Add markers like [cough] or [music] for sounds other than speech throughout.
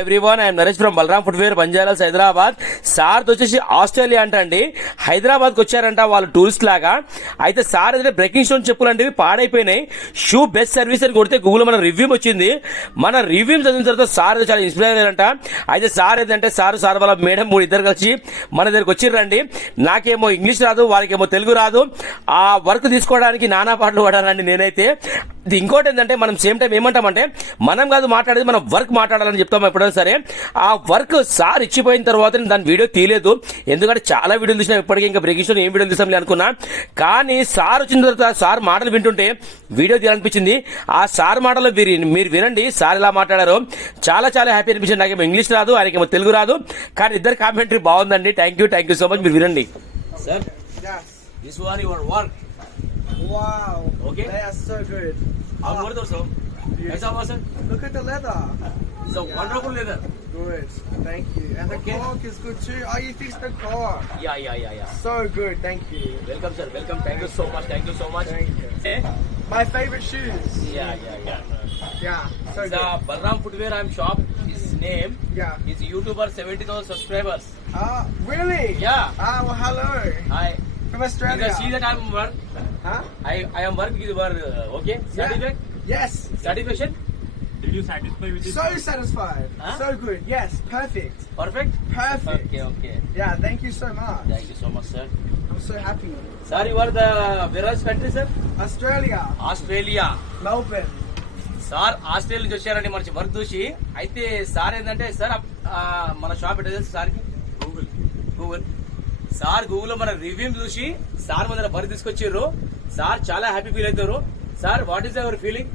Everyone I'm Naresh from Balaram footwear Banjaras Hyderabad sir వచ్చేసి Australia అంట అండి హైదరాబాద్కి వచ్చారంట వాళ్ళు టూరిస్ట్ లాగా. అయితే సార్ ఏదైతే బ్రేకింగ్ స్టోన్ చెప్పులంటే పాడైపోయినాయి. షూ బెస్ట్ సర్వీస్ అని కొడితే గూగుల్ మన రివ్యూ వచ్చింది. మన రివ్యూ చదివిన తర్వాత సార్ చాలా ఇన్స్పైర్ అయ్యారంట. అయితే సార్ ఏంటంటే సార్ సార్ వాళ్ళ మేడం మూడు ఇద్దరు కలిసి మన దగ్గరికి వచ్చిర్రండి. నాకేమో ఇంగ్లీష్ రాదు వాళ్ళకేమో తెలుగు రాదు. ఆ వర్క్ తీసుకోవడానికి నానా పాటలు పడాలండి నేనైతే. ఇంకోటి ఏంటంటే మనం సేమ్ టైం ఏమంటామంటే మనం కాదు మాట్లాడేది మనం వర్క్ మాట్లాడాలని చెప్తాం ఎప్పుడైనా సరే ఆ వర్క్ సార్ ఇచ్చిపోయిన తర్వాత నేను దాని వీడియో తీయలేదు. ఎందుకంటే చాలా వీడియోలు తీసినా ఇప్పటికీ ఇంకా బ్రేక్ ఏం వీడియో తీసాంలే అనుకున్నా. కానీ సార్ వచ్చిన తర్వాత సార్ మాటలు వింటుంటే వీడియో తీయాలనిపించింది. ఆ సార్ మాటలు మీరు మీరు వినండి సార్ ఎలా మాట్లాడారో. చాలా చాలా హ్యాపీ అనిపించింది. నాకేమో ఇంగ్లీష్ రాదు ఆయనకేమో తెలుగు రాదు. కానీ ఇద్దరు కామెంటరీ బాగుందండి. Thank you thank you so much మీరు వినండి. Sir. This one your work Wow. Okay. They are so good. How good Kaisa was? Look at the leather. It's a wonderful leather. Good. Thank you. And the Okay. cork is good too. Oh, you fixed the cork. Yeah, yeah, yeah, yeah. So good. Thank you. Welcome, sir. Welcome. Thank you so much. Thank you so much. Thank you. Eh? My favorite shoes. Yeah, yeah, yeah. Yeah. So The good. Balram Footwear I'm shop. His name Yeah. is YouTuber 70,000 subscribers. Ah, really? Yeah. Ah, well, hello. I From you Australia. can see that I'm work. Huh? I I am work with work. uh, Okay. Certificate. Yes. Certification. Did you satisfy with this? So satisfied. Huh? So good. Yes. Perfect. Perfect. Perfect. Okay, okay. Yeah. Thank you so much. Thank you so much, sir. I'm so happy. Sir, you are the whereas country, sir? Australia. Australia Melbourne. Sir Australia నుంచి వచ్చారండి మన work చూసి అయితే sir ఏంటంటే sir మన shop ఎట్లా తెలుసు సార్కి గూగుల్ గూగుల్ సార్ గూగుల్లో మన రివ్యూ చూసి సార్ మన బరి తీసుకొచ్చారు సార్ చాలా హ్యాపీ ఫీల్ అవుతారు Sir, what is your feeling?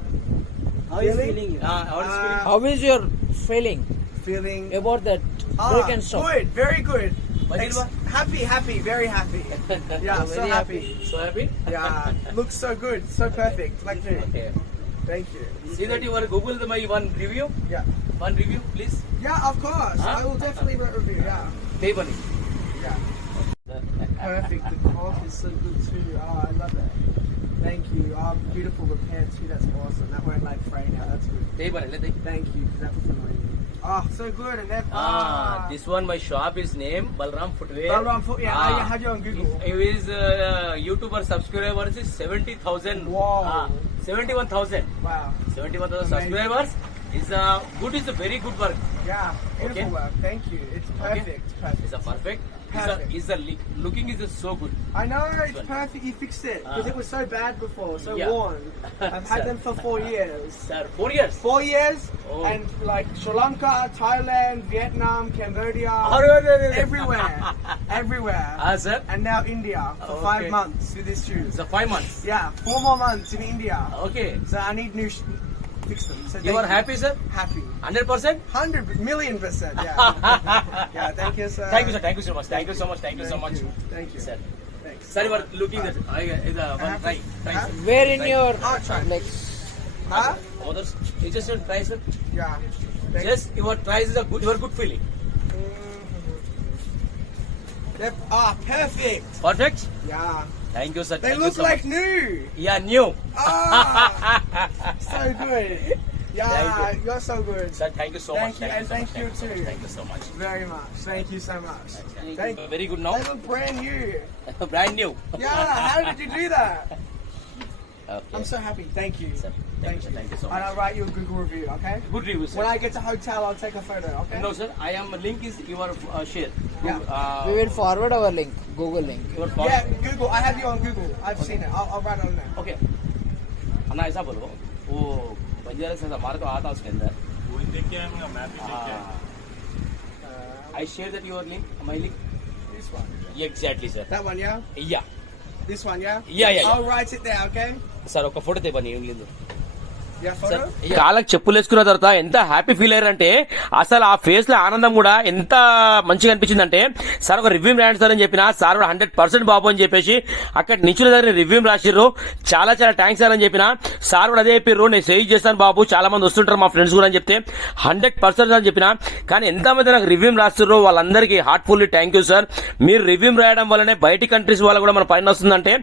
How is feeling? Uh, how is feeling? How is your feeling Feeling about that ah, break stop? good, very good. Ex- happy, happy, very happy. [laughs] Yeah, so happy. So happy? Yeah, [laughs] looks so good, so perfect. Like. Okay. Thank you. See that you were Google my one review. Yeah. One review, please. Yeah, of course. Huh? I will definitely write a review. Yeah. Pay money. Yeah. Perfect. The cloth is so good too. Oh, I love it. Thank you. Um, beautiful repair too. That's awesome. That went like fray now. That's good. They Thank you. Thank you. That was amazing. Oh, ah, so good. And then, ah, ah, this one, my shop is name Balram Footwear. Balram Footwear. Yeah, ah, I have you on Google. His, uh, YouTuber subscribers is 70,000. Wow. Ah, 71,000. Wow. 71,000 subscribers is a good. Is a very good work. Yeah, beautiful Okay. work. Thank you. It's Okay. perfect. Perfect. Is a perfect. Is a, Perfect. is a li- looking is a so good. I know it's perfect. You fixed it because Ah. it was so bad before, so Yeah. worn. [laughs] I've had them for four years. [laughs] Sir, four years. Four years, Oh. and like Sri Lanka, Thailand, Vietnam, Cambodia, [laughs] Oh, no, no, no, no. everywhere, everywhere, Ah, sir. and now India for Okay. five months with this shoes. It's a five months. Yeah, four more months in India. Okay. So I need new sh- fix them. So You thank are happy, sir? Happy. Hundred percent. Hundred million percent. Yeah. [laughs] yeah. Thank you, sir. Thank you, sir. Thank you so much. Thank you so much. Thank you so Thank much. you. Thank you. Sir. Thanks. Sir, you are looking at. I uh, is uh, one try. Try, Huh? sir. Where in Try. your Oh, try. like Huh? Others, you just don't try, sir. Yeah. Thank Just your tries is a good, your good feeling. Yep. Ah, perfect. Perfect. Yeah. Thank you, sir. They Thank look you so like much. new. Yeah, new. Ah, [laughs] so good. Yeah, Thank you're so good. Sir, thank you so Thank much. you, and so thank much. you too. Thank you so much. Very much. Thank you so much. Thank you. Very good now. They look brand new. [laughs] Brand new. Yeah, how did you do that? [laughs] Oh, I'm so happy. Thank you. So, thank, thank, you. you. Thank you so much. And I'll write you a Google review, okay? Good review, sir. When I get to hotel, I'll take a photo, okay? No, sir. I am. Link is your uh, share. Yeah. Uh, we will forward our link. Google link. Yeah, Google. I have you on Google. I've okay. seen it. I'll, I'll write on there. Okay. अन्ना ऐसा बोलो वो बंजारा से हमारे तो आता उसके अंदर वो देख के आएंगे मैं भी देख के आई share that your link my link this one exactly sir that one yeah yeah This one, yeah? Yeah, yeah. I'll write it there, okay? Sir ఒక ఫోటో తెప్పని ఏం లేదు? కాళ్ళకి చెప్పులు వేసుకున్న తర్వాత ఎంత హ్యాపీ ఫీల్ అయ్యారంటే అసలు ఆ ఫేస్లో ఆనందం కూడా ఎంత మంచిగా అనిపించిందంటే సార్ ఒక రివ్యూ రాయండి సార్ అని చెప్పిన సార్ కూడా హండ్రెడ్ పర్సెంట్ బాబు అని చెప్పేసి అక్కడ నిచ్చుల దగ్గర రివ్యూ రాసిర్రు. చాలా చాలా థ్యాంక్స్ సార్ అని చెప్పిన సార్ కూడా అదే చెప్పారు నేను సేవ్ చేస్తాను బాబు చాలా మంది వస్తుంటారు మా ఫ్రెండ్స్ కూడా అని చెప్తే హండ్రెడ్ పర్సెంట్ అని చెప్పిన. కానీ ఎంతమంది నాకు రివ్యూ రాస్తున్నారో వాళ్ళందరికీ హార్ట్ఫుల్లీ థ్యాంక్ యూ సార్ మీరు రివ్యూ రాయడం వల్లనే బయటి కంట్రీస్ వాళ్ళు కూడా మన పైన వస్తుందంటే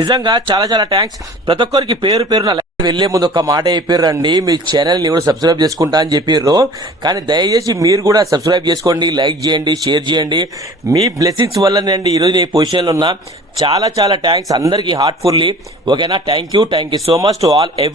నిజంగా చాలా చాలా థ్యాంక్స్ ప్రతి ఒక్కరికి పేరు పేరు నా వెళ్ళే ముందు ఒక మాట చెప్పారండి మీ ఛానల్ని కూడా సబ్స్క్రైబ్ చేసుకుంటా అని చెప్పారు కానీ దయచేసి మీరు కూడా సబ్స్క్రైబ్ చేసుకోండి లైక్ చేయండి షేర్ చేయండి. మీ బ్లెస్సింగ్స్ వల్లనే అండి ఈరోజు నేను ఈ పొజిషన్లో ఉన్నా. చాలా చాలా థ్యాంక్స్ అందరికీ హార్ట్ఫుల్లీ ఓకేనా thank you thank you so much to all every